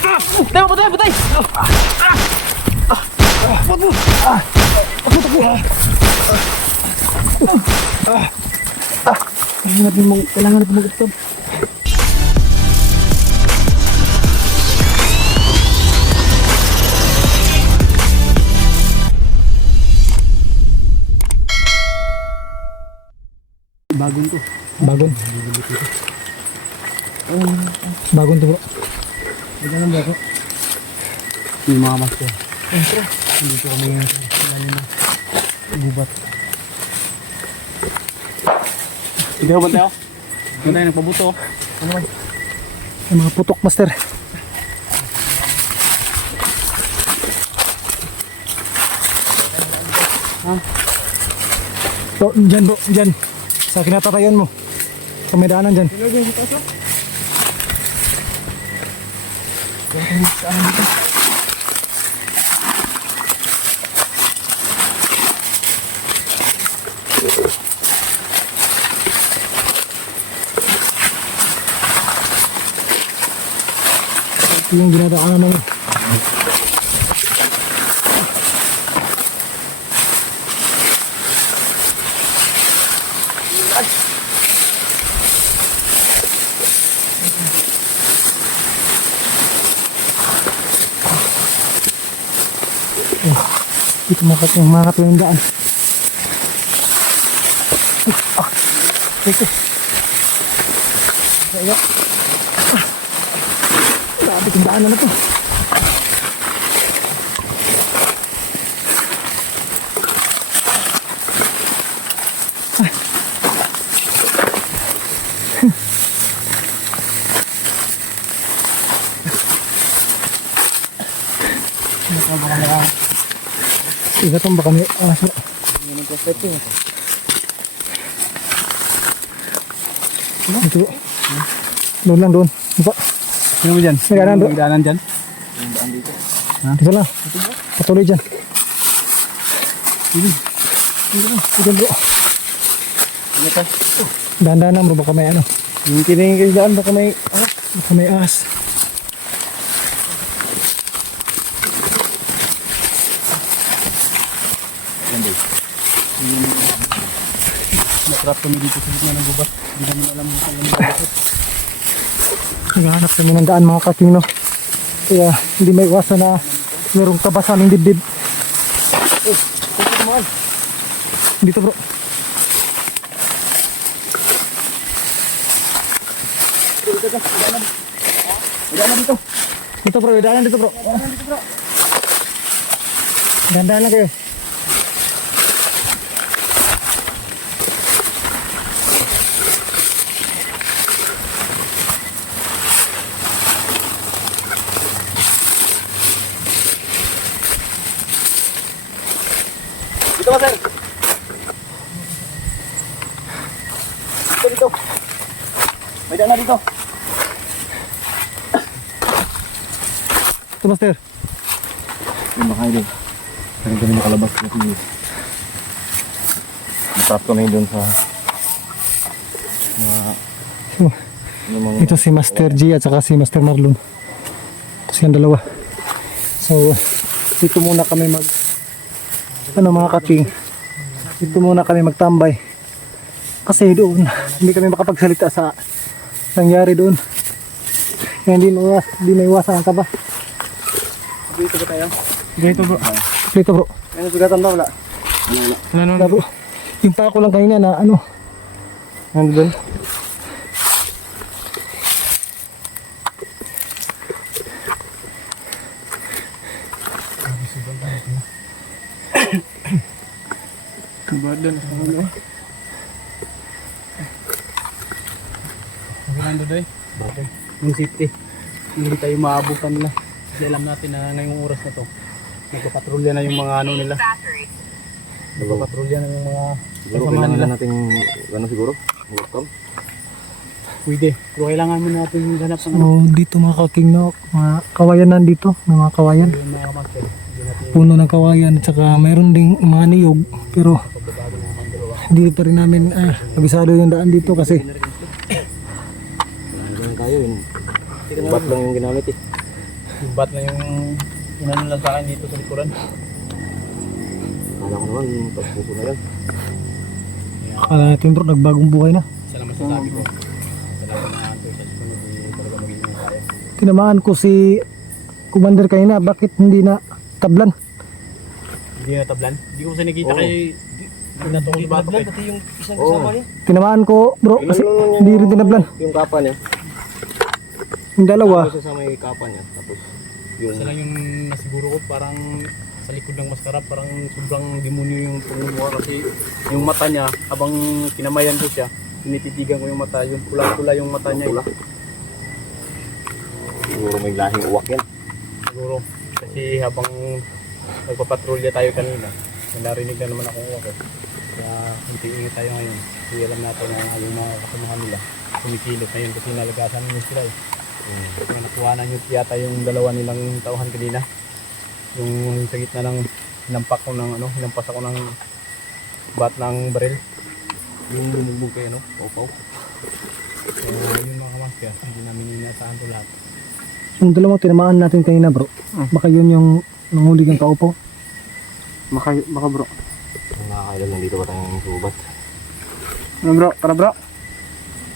Tayo, patay, patay! Kailangan natin mag-stop. Bagong to. Bagong. Bagong to bro. Ganun ba ako? Yung mga master. Siyempre. Hindi ko kami yung gubat. Hindi ko bantay ako. Bantay nagpabuto. Ano ba? Yung mga putok master. So, dyan bro, dyan. Sa kinatatayan mo. Sa may daanan dyan. Ito yung ginadaanan namin. Dito makapag yung daan. Ito. Sabi kong daan na to. Iba itong baka may aso. Ito. Doon lang doon. Ito. Sino mo dyan? May daanan doon. May daanan dyan? May daan dito. Dito lang. Patuloy dyan. Dito bro. Dahan-dahan lang bro. Baka may ano. Yung kiningin kayo daan. Baka may ahas. Baka may ahas. Natrap kami dito sa gitna ng gubat. Hindi namin alam kung ano bakit. Naghahanap kami ng daan mga kakino. Kaya hindi may iwasan na merong tabasan ng dibdib. Dito bro. Daan dito. Dito bro, daan dito bro. Dahan-dahan lang kayo. Dito ka, sir. Dito. May daan na dito. Ito, master. Yung makain din. Saan kami nakalabas. Natrap ko na yun doon sa ito si Master G at saka si Master Marlon. Ito siyang dalawa. So, dito muna kami mga kating, dito muna kami magtambay kasi doon hindi kami makapagsalita sa nangyari doon. Kaya hindi may iwasan ang kaba. Dito ba tayo? Dito bro. Dito bro. Ano sugatan daw? Wala. Wala bro. Yung pa ako lang kanina na ano doon. Badan sa ulo. Maganda doy. Bakit? Yung safety. Hindi tayo maabutan nila. Kasi alam natin na ngayong oras na to nagpapatrolya na yung mga ano nila. Nagpapatrolya na yung mga kasama nila. Natin ano siguro? Welcome. Pwede. Pero kailangan mo natin ganap ng ano. Dito mga kaking no, mga kawayan nandito. Mga kawayan. Puno ng kawayan at saka mayroon ding mga niyog pero hindi pa rin namin kabisado yung daan dito kasi kayo yun. Bat lang yung ginamit eh. Yung bat na yung inano lang sa akin dito sa likuran. Kala ko naman, pagpuso na yan. Akala natin bro, nagbagong buhay na. Isa lang masasabi ko. Salamat na ito sa sunod talaga magiging masaya. Tinamaan ko si Commander kanina, bakit hindi na tablan? Hindi na tablan. Hindi ko kasi nakita kay pinatungkol ba ito Pati yung isang kasama niya. Tinamaan ko bro, kasi hindi rin tinablan. Yung kapa niya. Yung dalawa, Tapos sa may kapa niya. Tapos yung... Isa lang yung nasiguro ko parang sa likod ng maskara parang sobrang demonyo yung pangmumukha kasi yung mata niya habang kinamayan ko siya tinititigan ko yung mata, yung pula-pula yung mata niya. Pula. Siguro may lahing uwak yan. Siguro kasi habang nagpapatrolya tayo kanina narinig na naman akong uwak kaya ingat tayo ngayon kasi alam natin na yung mga kasamahan nila kumikilot ngayon kasi nalagasan nyo sila kaya nakuhanan nyo yata yung dalawa nilang tauhan kanina yung sa gitna ng hinampak ko ng hinampas ako ng bat ng baril Yung lumugbog kayo, no? Paupaw. so yun mga kamaster hindi namin inaasahan to lahat. yung dalawang tinamaan natin kanina bro, baka yun yung nanghuli kang kaupo. Baka bro. Nakakailan nandito ba tayong subat? Ano bro? Tara bro.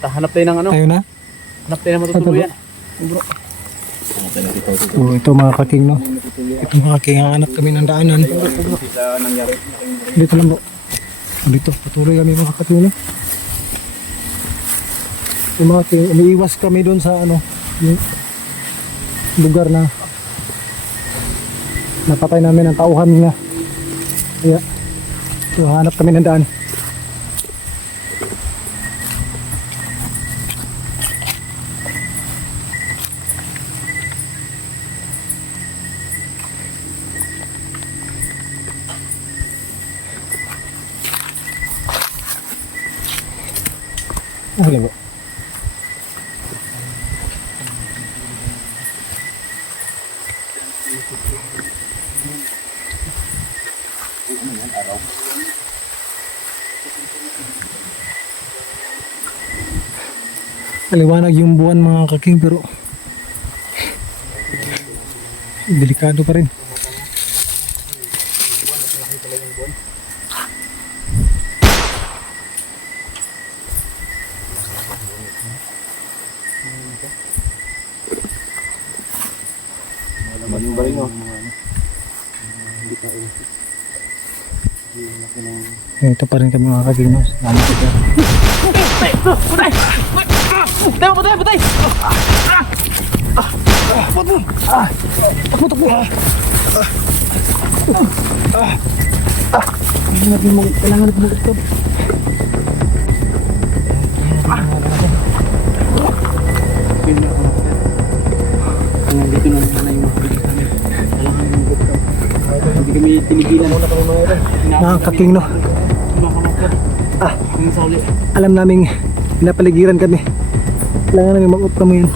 Hanap tayo ng Tayo na? hanap tayo ng matutuluyan. Bro. Ano tayo nakita ito? So ito mga kaking no. Ito mga kaking, hanap kami ng daanan. Sa nangyari. Dito lang bro. Dito, patuloy kami mga kaking no. Yung mga kaking, umiiwas kami doon sa yung lugar na napatay namin ang tauhan nila. Kaya, so, hanap kami ng daan. Wala ba? Maliwanag yung buwan mga kaking pero delikado pa rin. Maling ba rin, no? Ito pa rin kami mga kaking no. Salamat po. Patay! Patay! Patay! Takbo, takbo! Kailangan natin mag-stop. Yun na kamaster. Nandito na naman yung mga bilis namin. Kailangan yung mag-stop. Hindi kami tinigilan. Mga kaking no. Mga kamaster. Yung sauli. Alam naming pinapaligiran kami. Kailangan namin mag-off kami yan.